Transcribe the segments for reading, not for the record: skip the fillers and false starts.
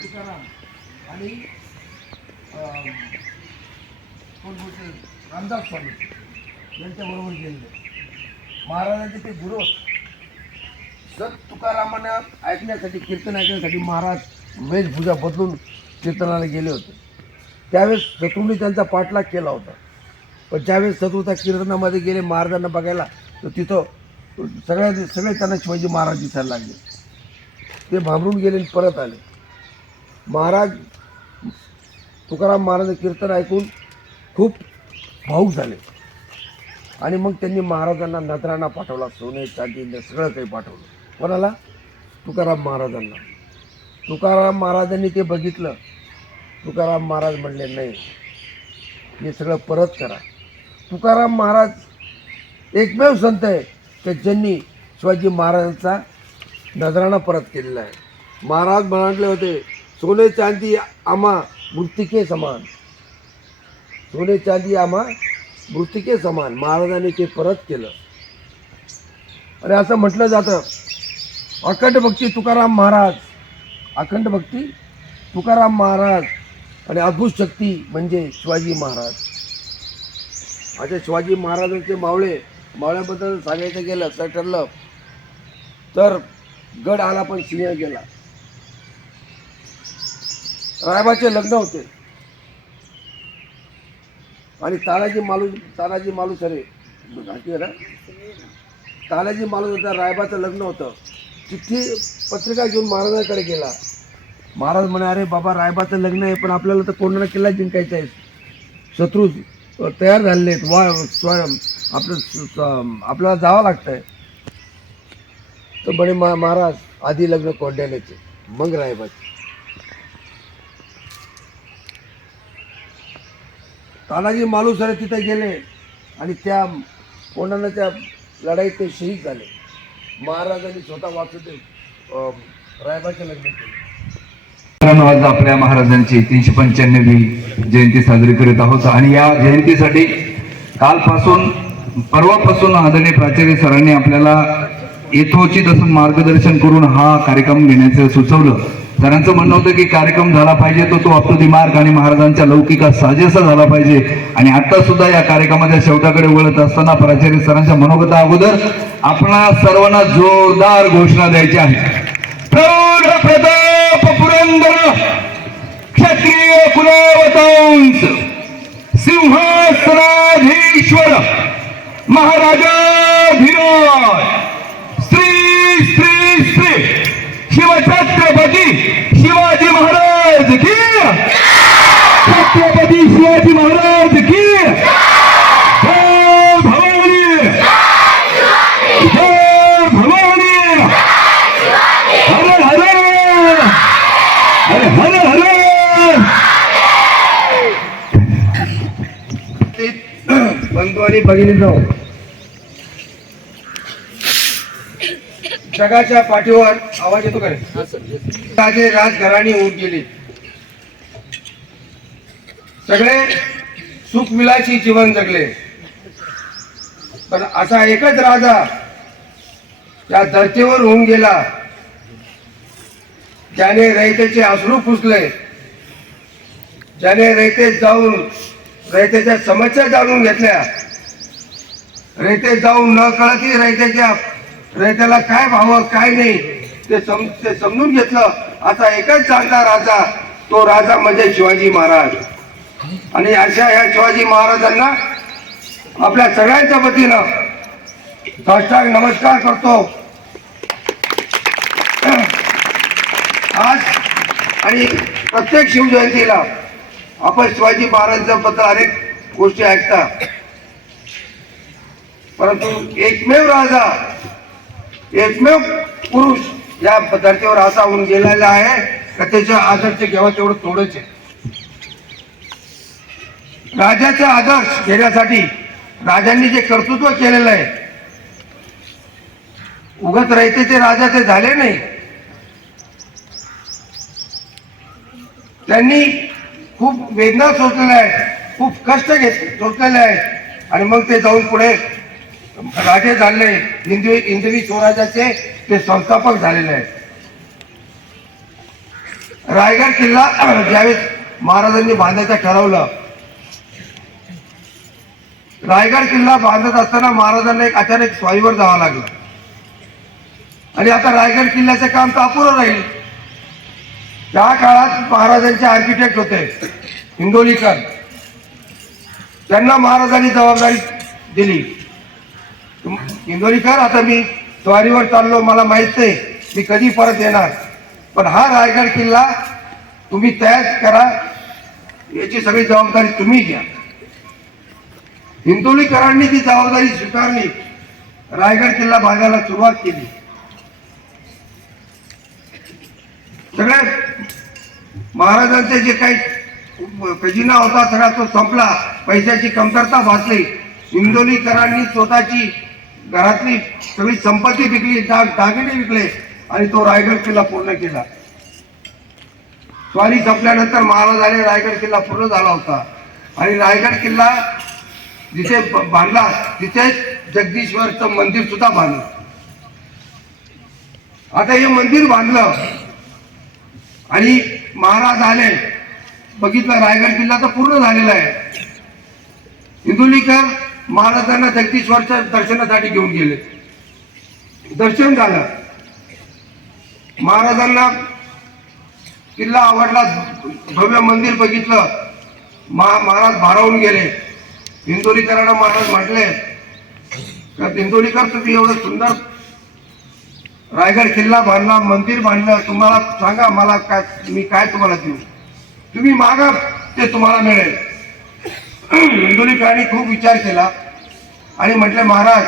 तुकाराम आणि रामदास स्वामी यांच्याबरोबर गेलेले महाराजांचे ते गुरु. सत तुकारामांना ऐकण्यासाठी, कीर्तन ऐकण्यासाठी महाराज वेशभूषा बदलून कीर्तनाला गेले होते. त्यावेळेस शत्रूंनी त्यांचा पाठलाग केला होता. पण ज्यावेळेस शत्रू त्या कीर्तनामध्ये गेले महाराजांना बघायला, तर तिथं सगळे त्यांना शिवाजी महाराज दिसायला लागले. ते भांबरून गेले आणि परत आले. महाराज तुकाराम महाराजांचं कीर्तन ऐकून खूप भावूक झाले आणि मग त्यांनी महाराजांना नजराणा पाठवला, सोने चांदी सगळं काही पाठवलं. कोणाला? तुकाराम महाराजांना. तुकाराम महाराजांनी ते बघितलं. तुकाराम महाराज म्हणले, नाही, हे सगळं परत करा. तुकाराम महाराज एकमेव संत आहे की ज्यांनी शिवाजी महाराजांचा नजराणा परत केलेला आहे. महाराज म्हणाले होते, सोने चांदी आम्हा मृत्तिके समान, सोने चांदी आम्हा मृत्तिके समान. महाराजांनी ते परत केलं. आणि असं म्हटलं जातं, अखंड भक्ती तुकाराम महाराज, अखंड भक्ती तुकाराम महाराज आणि अद्भुत शक्ती म्हणजे शिवाजी महाराज. अशा शिवाजी महाराजांचे मावळ्याबद्दल सांगायचं गेलं असं ठरलं तर गड आला पण सिंह गेला. रायबाचे लग्न होते आणि तानाजी मालुसरे तानाजी मालुसरे रायबाचं लग्न होतं. चिठ्ठी पत्रिका घेऊन महाराजांकडे गेला. महाराज म्हणे, अरे बाबा, रायबाचं लग्न आहे पण आपल्याला तर कोणाला किल्ला जिंकायचा आहे, शत्रू तयार झालेले आहेत, आपल्याला जावं लागतंय. तर म्हणे महाराज, आधी लग्न कोंढ्याण्याचे, मग रायबाचे. तानाजी मालुसरे तिथे गेले आणि त्या कोंढाण्याच्या लढाईत ते शहीद झाले. महाराजांनी स्वतः वाचून रायबाचे लग्न केले. आज आपल्या महाराजांची 395वी जयंती साजरी करीत आहोत आणि या जयंतीसाठी परवापासून आदरणीय प्राचार्य सरांनी आपल्याला यथोचित असं मार्गदर्शन करून हा कार्यक्रम घेण्याचं सुचवलं. सरांचं म्हणणं होतं की कार्यक्रम झाला पाहिजे तो अप टू दी मार्क आणि महाराजांच्या लौकिका साजेसा झाला पाहिजे. आणि आता सुद्धा या कार्यक्रमाच्या शेवटाकडे वळत असताना प्राचार्य सरांच्या मनोगता अगोदर आपणा सर्वांना जोरदार घोषणा द्यायची आहे. प्रौढ प्रताप पुरंदर क्षत्रिय कुलवंश सिंहासनाधीश्वर महाराजाधिराज श्री श्री श्री शिवछत्रपती शिवाजी महाराज की, छत्रपती शिवाजी महाराज की जय भवानी, जय भवानी, हर हर हर हर हर. बंधू आणि भगिनींनो, जगाच्या पाठीवर आवाज येतो का? राजे राजघराणी होऊन गेली. सगळे सुखविलासी जीवन जगले. पण असा एकच राजा या धर्तीवर होऊन गेला ज्याने रयतेचे अश्रू पुसले, ज्याने रयतेत जाऊन रयतेच्या समस्या जाणून घेतल्या, रयतेत जाऊन न कळती रयतेला काय व्हावं काय नाही ते समजून घेतलं. असा एकच जाणता राजा, तो राजा म्हणजे शिवाजी महाराज. आणि अशा या शिवाजी महाराजांना आपल्या सगळ्यांच्या वतीनं साष्टांग नमस्कार करतो. आज आणि प्रत्येक शिवजयंतीला आपण शिवाजी महाराजांच्या बद्दल अनेक गोष्टी ऐकता, परंतु एकमेव राजा, एकमेव पुरुष या धर्तीवर असा होऊन गेलेला आहे का त्याच्या आदर्श घ्यावा तेवढं थोडंच आहे. राजाचा आदर्श घेण्यासाठी राजांनी जे कर्तृत्व केलेलं आहे, उगत रयतेचे राजा ते झाले नाही. त्यांनी खूप वेदना सोसलेल्या आहेत, खूप कष्ट सोसलेले आहेत आणि मग ते जाऊन पुढे राजे झाले, हिंदवी स्वराज्याचे ते संस्थापक झालेले आहेत. रायगड किल्ला ज्यावेळेस महाराजांनी बांधायचं ठरवलं, रायगड किल्ला बांधत असताना महाराजांना एक अचानक स्वाईवर जावं लागलं आणि आता रायगड किल्ल्याचं काम तर अपुरं राहील. त्या काळात महाराजांचे आर्किटेक्ट होते हिंदोलीकर, त्यांना महाराजांनी जबाबदारी दिली. हिंदोलीकर, आता मी स्वारीवर चाललो, मला माहित नाही मी कधी परत येणार, पण हा रायगड किल्ला तुम्ही तयार करा, याची सगळी जबाबदारी तुम्ही घ्या. हिंदोलीकरांनी ती जबाबदारी स्वीकारली, रायगड किल्ला बांधायला सुरुवात केली. सगळे महाराजांचे जे काही खजिना होता सगळा तो संपला, पैशाची कमतरता भासली. हिंदोलीकरांनी स्वतःची घरातली सगळी संपत्ती विकली, दागिने विकले आणि तो रायगड किल्ला पूर्ण केला. स्वारी संपल्यानंतर महाराजांनी रायगड किल्ला पूर्ण झाला होता आणि रायगड किल्ला जिथे बांधला तिथे जगदीश्वरचं मंदिर सुद्धा बांधलं. आता हे मंदिर बांधलं आणि महाराज आले, बघितलं रायगड किल्ला तर पूर्ण झालेला आहे. हिंदोलीकर महाराजांना जगदीश्वरच्या दर्शनासाठी घेऊन गेले. दर्शन झालं, महाराजांना किल्ला आवडला, भव्य मंदिर बघितलं, महाराज भारावून गेले. हिंदोलीकरांना महाराज म्हटले, हिंदोलीकर तुम्ही एवढं सुंदर रायगड किल्ला बांधला, मंदिर बांधलं, तुम्हाला सांगा मला काय, मी काय तुम्हाला देऊ, तुम्ही मागा ते तुम्हाला मिळेल. हिंदोलीकरांनी खूप विचार केला आणि म्हटले, महाराज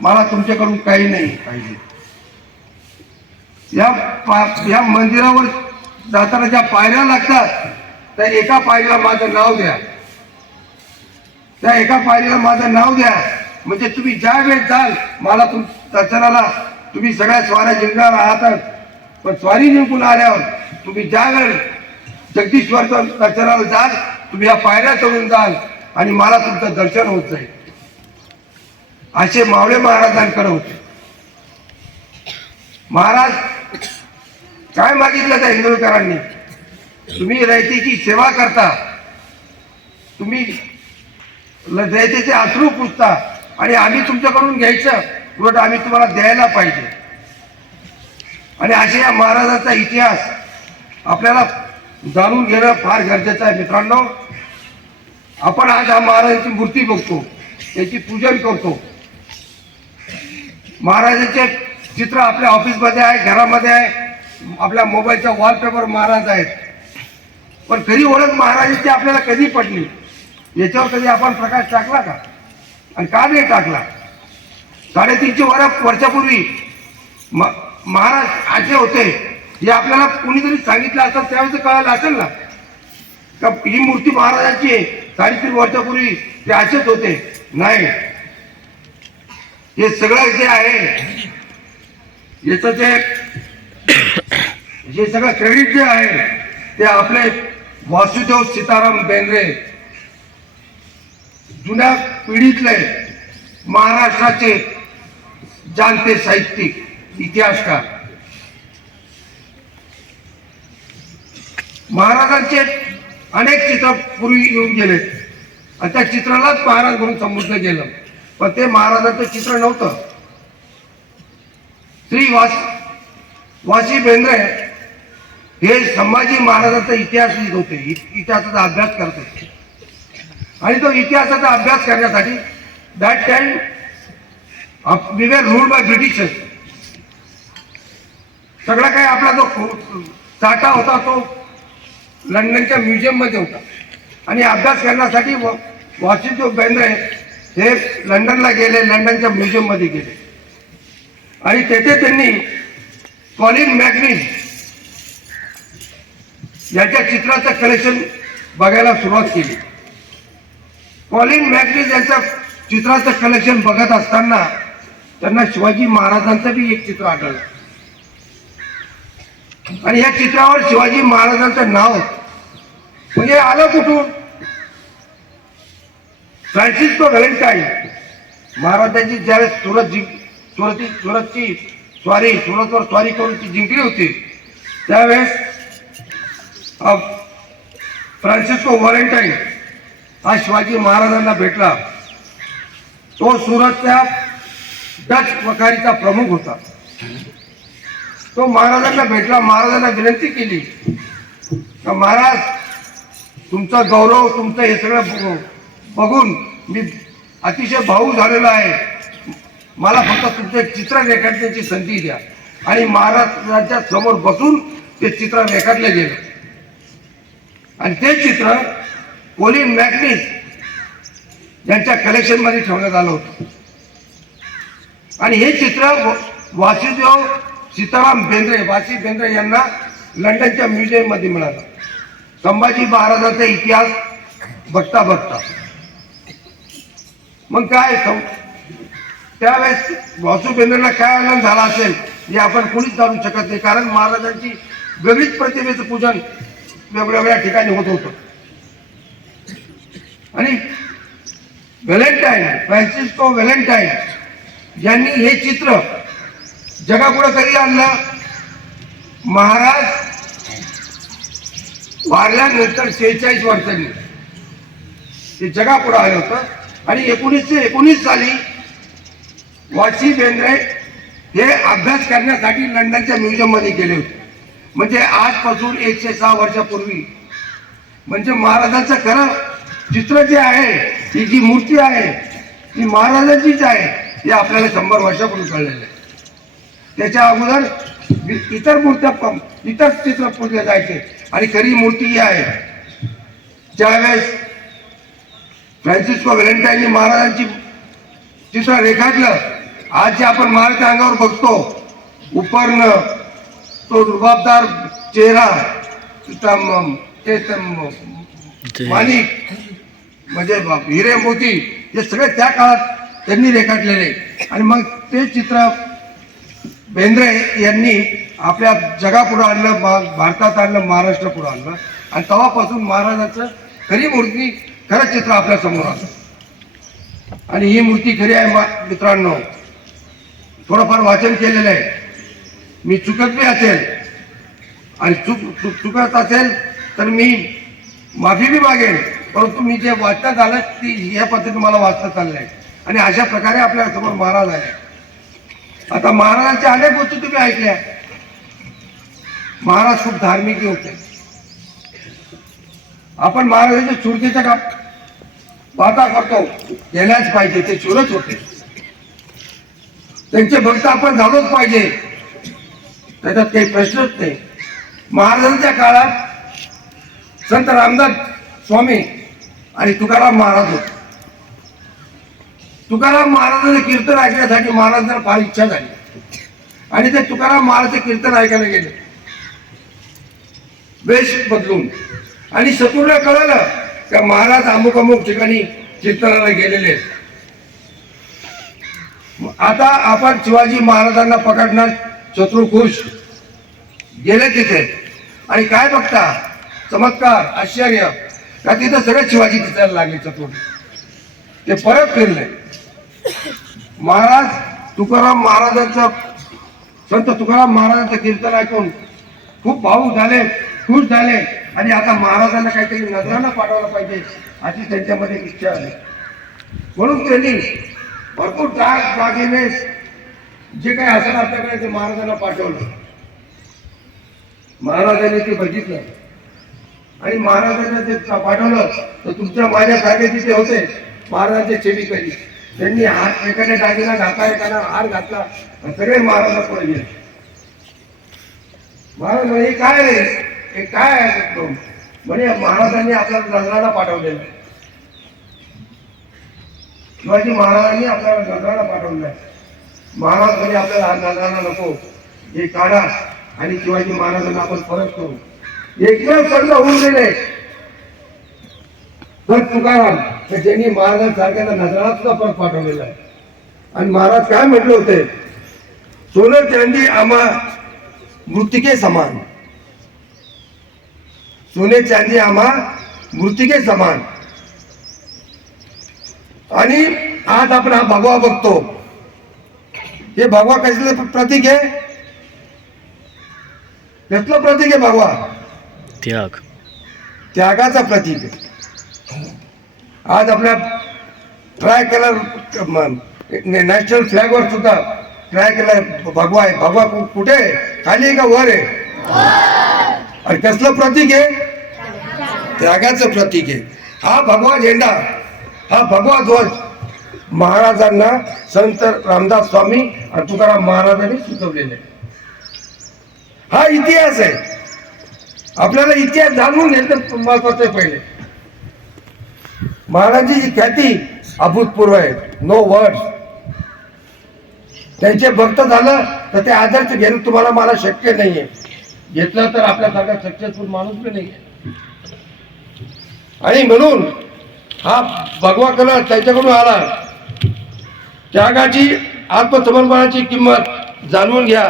मला तुमच्याकडून काही नाही पाहिजे. या मंदिरावर जाताना ज्या पायऱ्या लागतात त्या एका पायरीला माझं नाव द्या, त्या एका पायरीला माझं नाव द्या, म्हणजे तुम्ही ज्या वेळेस जाल मला दर्शनाला, तुम्ही सगळ्या स्वाऱ्या जिंकणार आहात, पण स्वारी जिंकून आल्यावर तुम्ही ज्या वेळेस जगदीश्वरच्या दर्शनाला जाल, तुम्ही या पायऱ्या चढून जाल आणि मला तुमचं दर्शन होत जाईल. असे मावळे महाराजांकडे होते. महाराज काय मागितलं त्या हिंदोलीकरांनी, तुम्ही रयतेची सेवा करता, तुम्ही रयतेचे अश्रू पुसता आणि आम्ही तुमच्याकडून घ्यायचं, उलट आम्ही तुम्हाला द्यायला पाहिजे. आणि असे या महाराजांचा इतिहास आपल्याला जाणून घेणं फार गरजेचं आहे. मित्रांनो, आपण आज हा महाराजांची मूर्ती बघतो, त्याची पूजन करतो, महाराजांचे चित्र आपल्या ऑफिसमध्ये आहे, घरामध्ये आहे, आपल्या मोबाईलच्या वॉलपेपर महाराज आहेत, पण खरी ओळख महाराजांची आपल्याला कधी पडली, याच्यावर कधी आपण प्रकाश टाकला का, आणि का नाही टाकला? 350 वर्षापूर्वी महाराज असे होते हे आपल्याला कोणीतरी सांगितलं असेल, त्यावेळेस कळायला असेल ना का ही मूर्ती महाराजांची आहे. 350 वर्षापूर्वी ते असेच होते? नाही, हे सगळं जे आहे याचं जे सगळं क्रेडिट जे आहे ते आपले वासुदेव सीताराम बेंद्रे, जुन्या पिढीतले महाराष्ट्राचे जाणते साहित्यिक, इतिहासकार. महाराजांचे अनेक चित्र पूर्वी येऊन गेले आणि त्या चित्रालाच महाराज म्हणून संबोधलं गेलं, पण ते महाराजांचं चित्र नव्हतं. श्री वासी बेंद्रे हे संभाजी महाराजांचा इतिहास लिहित होते, इतिहासाचा अभ्यास करत होते. आणि तो इतिहासाचा अभ्यास करण्यासाठी that time we were ruled by Britishers. सगळा काही आपला जो साठा होता तो लंडनच्या म्युझियम मध्ये होता आणि अभ्यास करण्यासाठी वासुदेव बेंद्रे हे लंडनला गेले, लंडनच्या म्युझियम मध्ये गेले आणि तेथे त्यांनी कॉलिन मॅकनीज याच्या चित्राचं कलेक्शन बघायला सुरुवात केली. कॉलिन मॅकनीज यांचं चित्राचं कलेक्शन बघत असताना त्यांना शिवाजी महाराजांचं बी एक चित्र आढळलं आणि या चित्रावर शिवाजी महाराजांचं नाव म्हणजे आलं कुठून? फ्रान्सिस्को व्हॅलेंटाईन महाराजांची ज्यावेळेस सुरतची सुरतवर स्वारी करून ती जिंकली होती त्यावेळेस फ्रान्सिस्को व्हॅलेंटाईन हा शिवाजी महाराजांना भेटला. तो सुरतच्या डच वखारीचा प्रमुख होता. तो महाराजांना भेटला. महाराजांना विनंती केली का महाराज, तुमचा गौरव, तुमचं हे सगळं बघून मी अतिशय भावूक झालेलो आहे. मला फक्त तुमचं एक चित्र रेखाटण्याची संधी द्या. आणि महाराजांच्या समोर बसून ते चित्र रेखाटलं गेलं. आणि ते चित्र कोलिन मॅकनिस यांच्या कलेक्शनमध्ये ठेवण्यात आलं होतं. आणि हे चित्र वासुदेव सीताराम बेंद्रे, वासी बेंद्रे यांना लंडनच्या म्युझियममध्ये मिळालं. संभाजी महाराजांचा इतिहास बघता बघता मग काय त्यावेळेस वासू बेंद्रेला काय आनंद झाला असेल हे आपण कोणीच जाणू शकत नाही. कारण महाराजांची वेगळीच प्रतिमेचं पूजन वेगवेगळ्या ठिकाणी होत होतं. आणि फ्रान्सिस्को व्हॅलेंटाईन यांनी हे चित्र जगापुढे कधी आणलं? महाराज वारल्यानंतर 46 वर्षांनी ते जगापुढे आलं होतं. आणि 1919 साली वासी बेंद्रे हे अभ्यास करण्यासाठी लंडनच्या म्युझियम मध्ये गेले होते. म्हणजे आजपासून 106 वर्षापूर्वी. म्हणजे महाराजांचं खरं चित्र जे आहे, ही जी मूर्ती आहे ती महाराजांचीच आहे हे आपल्याला 100 वर्षापूर्वी कळलेलं आहे. त्याच्या अगोदर इतर मूर्त्या इतर चित्र पूजले जायचे. आणि खरी मूर्ती ही आहे. ज्यावेळेस फ्रान्सिस्को व्हॅलेंटाईनने महाराजांची चित्र रेखाटलं, आज जे आपण महाराजांच्या अंगावर बघतो, उपर्ण तो रुबाबदार चेहरा, माणिक म्हणजे हिरे मोती, हे सगळे त्या काळात त्यांनी रेखाटलेले. आणि मग ते चित्र बेंद्रे यांनी आपल्या जगापुढं आणलं, भारतात आणलं, महाराष्ट्र पुढं आणलं. आणि तेव्हापासून महाराजांचं खरी मूर्ती, खरं चित्र आपल्या समोर आलं. आणि ही मूर्ती खरी आहे मित्रांनो. थोडंफार वाचन केलेलं आहे. मी चुकत बी असेल आणि चुकत असेल तर मी माफी बी मागेन. परंतु मी जे वाचण्यात आलं ती या पद्धतीने मला वाचण्यात आलं आहे. आणि अशा प्रकारे आपल्या समोर महाराज आले. आता महाराजांच्या अनेक गोष्टी तुम्ही ऐकल्या. महाराज खूप धार्मिक होते. आपण महाराजांच्या चुरकीच्या का वाता करतो, गेल्याच पाहिजे. ते चुरच होते. त्यांचे भक्त आपण झालोच पाहिजे, त्याच्यात काही प्रश्नच नाही. महाराजांच्या काळात संत रामदास स्वामी आणि तुकाराम महाराज होते. तुकाराम महाराजांचे कीर्तन ऐकण्यासाठी महाराजांना फार इच्छा झाली. आणि ते तुकाराम महाराजचे कीर्तन ऐकायला गेले वेश बदलून. आणि सतुरला कळलं का महाराज अमुक अमुक ठिकाणी कीर्तनाला गेलेले आहेत. आता आपण शिवाजी महाराजांना पकडणार. शत्रू खुश गेले तिथे. आणि काय बघता चमत्कार, आश्चर्य, का तिथं सगळे शिवाजी दिसायला लागले. चतुर ते परत फिरले. महाराज तुकाराम महाराजांचं, संत तुकाराम महाराजांचं कीर्तन ऐकून खूप भावूक झाले, खुश झाले. आणि आता महाराजांना काहीतरी नजरांना पाठवलं पाहिजे अशी त्यांच्यामध्ये इच्छा आली. म्हणून त्यांनी भरपूर जागेने जे काही असेल आपल्याकडे ते महाराजांना पाठवलं. महाराजांनी ते बघितलं आणि महाराजांना ते पाठवलं तर तुमच्या माझ्यासारखे तिथे होते. महाराजांचे सेविकरी त्यांनी हात एखाद्या दागिना घातला, एखादा हार घातला, सगळे महाराजांकडे गेले. महाराज म्हणे काय रे, हे काय आहे? म्हणे महाराजांनी आपल्याला नजराला पाठवलेलं. शिवाजी महाराजांनी आपल्याला नजराला पाठवलं. महाराज म्हणजे आपल्याला हा नजराला नको, हे काढा आणि शिवाजी महाराजांना आपण परत करू. एकमेव संत होऊन गेले तर तुकाराम, तर ज्यांनी महाराजांसारख्याला नजराला सुद्धा परत पाठवलेला आहे. आणि महाराज काय म्हटले होते? सोनं चांदी आम्हा मृत्तिके समान. सोने चांदी आम्हा मृत्तिके समान. आणि आज आपण हा भगवा बघतो, हे भगवा कसलं प्रतीक आहे? कसलं प्रतीक आहे भगवा? त्याग, त्यागाचा प्रतीक आहे. आज आपल्या ट्राय कलर नॅशनल फ्लॅगवर सुद्धा ट्राय कलर भगवा आहे. भगवा कुठे आहे? खाली आहे का वर आहे? आणि कसलं प्रतीक आहे? त्यागाचं प्रतीक आहे. हा भगवा झेंडा, हा भगवा ध्वज महाराजांना संत रामदास स्वामी आणि तुकाराम महाराजांनी सुचवलेला आहे. हा इतिहास आहे. आपल्याला इतिहास जाणून घ्यायचं महत्वाचं आहे. पहिले महाराजांची जी ख्याती अभूतपूर्व आहे, नो वर्ड्स. त्यांचे भक्त झालं तर ते आदर्श घेणं तुम्हाला मला शक्य नाहीये. घेतलं तर आपल्यासारखा सक्सेसफुल माणूस बी नाहीये. आणि म्हणून हा भगवा कलर त्याच्याकडून आला. त्यागाची आत्मसमर्पणाची किंमत जाणून घ्या.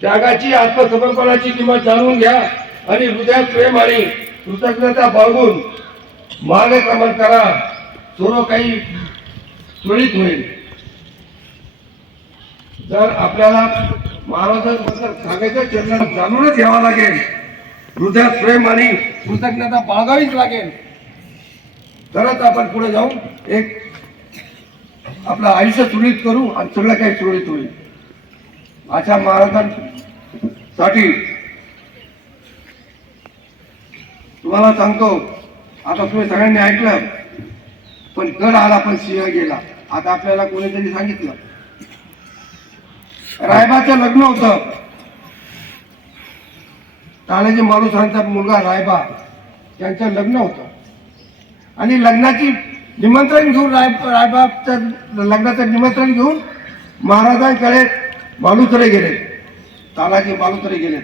त्यागाची आत्मसमर्पणाची किंमत जाणून घ्या आणि हृदयात प्रेम आणि कृतज्ञता बाळगून मार्गक्रमण करा. सर्व काही सुरळीत होईल. जर आपल्याला महाराजांबद्दल सांगायचं चरणात जाणूनच घ्यावं लागेल, हृदयात प्रेम आणि कृतज्ञता बाळगावीच लागेल, तरच आपण पुढे जाऊन एक आपलं आयुष्य सुरळीत करू आणि सगळं काही सुरळीत होईल. अशा महाराजांसाठी तुम्हाला सांगतो, आता तुम्ही सगळ्यांनी ऐकलं, पण गड आला पण सिंह गेला. आता आपल्याला कोणीतरी सांगितलं रायबाचं लग्न होतं. तानाजी मालुसरांचा मुलगा रायबा, त्यांचं लग्न होतं आणि लग्नाची निमंत्रण घेऊन रायबाचं लग्नाचं निमंत्रण घेऊन महाराजांकडे मालुसरे गेले. तानाजी मालुसरे गेले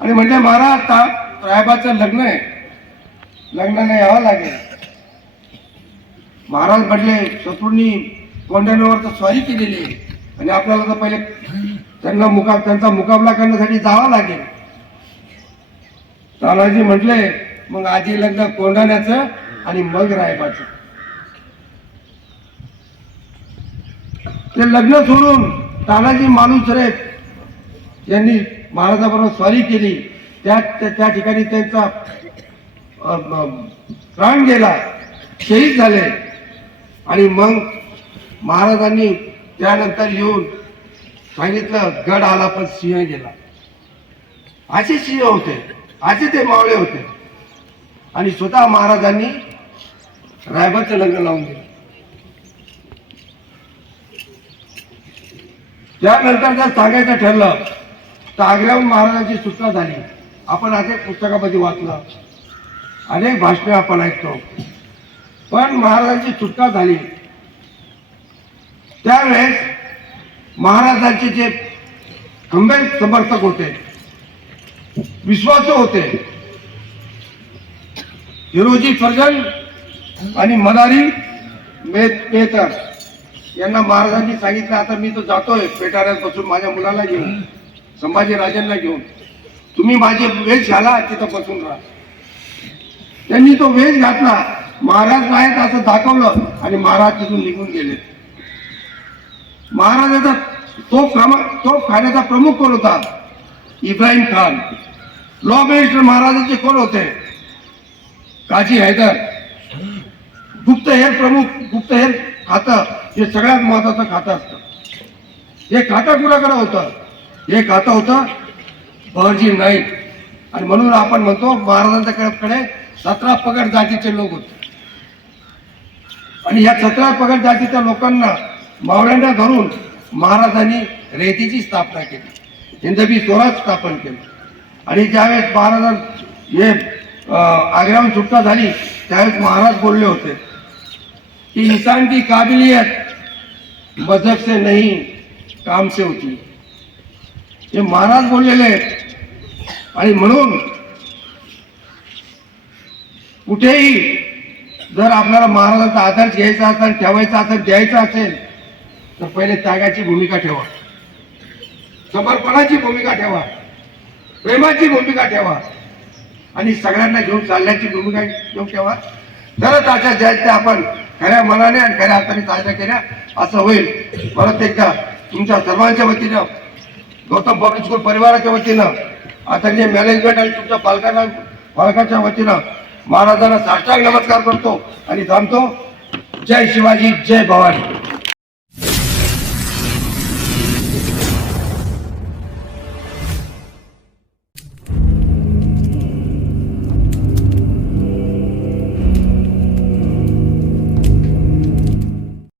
आणि म्हणजे महाराज रायबाचं लग्न आहे, लग्नाला यावं लागेल. महाराज म्हटले शत्रूंनी कोंढाण्यावर तर स्वारी केलेली आहे आणि आपल्याला तर पहिले त्यांचा मुकाबला करण्यासाठी जावं लागेल. तानाजी म्हटले मग आधी लग्न कोंढाण्याचं आणि मग रायबाचं. ते लग्न सोडून तानाजी मालुसरे यांनी महाराजाबरोबर स्वारी केली. त्या ठिकाणी त्यांचा प्राण गेला, शहीद झाले. आणि मग महाराजांनी त्यानंतर येऊन सांगितलं गड आला पण सिंह गेला. असे सिंह होते, असे ते मावळे होते. आणि स्वतः महाराजांनी रायबाचं लग्न लावून दिलं. त्यानंतर जर सांगायचं ठरलं तर आग्र्याहून महाराजांची सुटका झाली. आपण अनेक पुस्तकामध्ये वाचलं, अनेक भाषणे आपण ऐकतो, पण महाराजांची सुटका झाली त्यावेळेस महाराजांचे जे खंबे समर्थक होते, विश्वासू होते, हिरोजी फर्जन आणि मदारी मेहतर यांना महाराजांनी सांगितलं आता मी तो जातोय पेटाऱ्यात बसून माझ्या मुलाला घेऊन, संभाजीराजांना घेऊन, तुम्ही माझे वेश घाला तिथं बसून राहा. त्यांनी तो वेश घातला, महाराज नाहीत असं दाखवलं आणि महाराज तिथून निघून गेले. महाराजाचा तोफ खाण्याचा प्रमुख कोण होता? इब्राहिम खान. लॉ मिनिस्टर महाराजांचे कोण होते? काजी हैदर. गुप्तहेर प्रमुख, गुप्तहेर खातं हे सगळ्यात महत्वाचं खातं असतं. हे खातं कुणाकडे होतं? हे खातं होतं बहरजी नाईक. आणि म्हणून आपण म्हणतो महाराजांच्याकडे 17 पगड जातीचे लोक होते. आणि या 17 पगड जातीच्या लोकांना मावळ्यांना धरून महाराजांनी रेतीची स्थापना केली, हिंदवी स्वराज स्थापन केलं. आणि ज्यावेळेस महाराज हे आग्र्याहून सुटका झाली त्यावेळेस महाराज बोलले होते की इंसान की काबिलियत मजहब से नहीं काम से होती. हे महाराज बोललेले आहेत. आणि म्हणून कुठेही जर आपल्याला महाराजांचा आदर्श घ्यायचा असेल, ठेवायचा असेल, द्यायचा असेल तर पहिले त्यागाची भूमिका ठेवा, समर्पणाची भूमिका ठेवा, प्रेमाची भूमिका ठेवा आणि सगळ्यांना घेऊन चालण्याची भूमिका घेऊन ठेवा. तरच अशा ज्या आपण खऱ्या मनाने आणि खऱ्या हाताने साजऱ्या केल्या असं होईल. परत एकदा तुमच्या सर्वांच्या वतीनं, गौतम पब्लिक स्कूल परिवाराच्या वतीनं, आदरणीय मॅनेजमेंट आणि तुमच्या पालकाच्या वतीनं महाराजांना साष्टांग नमस्कार करतो आणि थांबतो. जय शिवाजी, जय भवानी.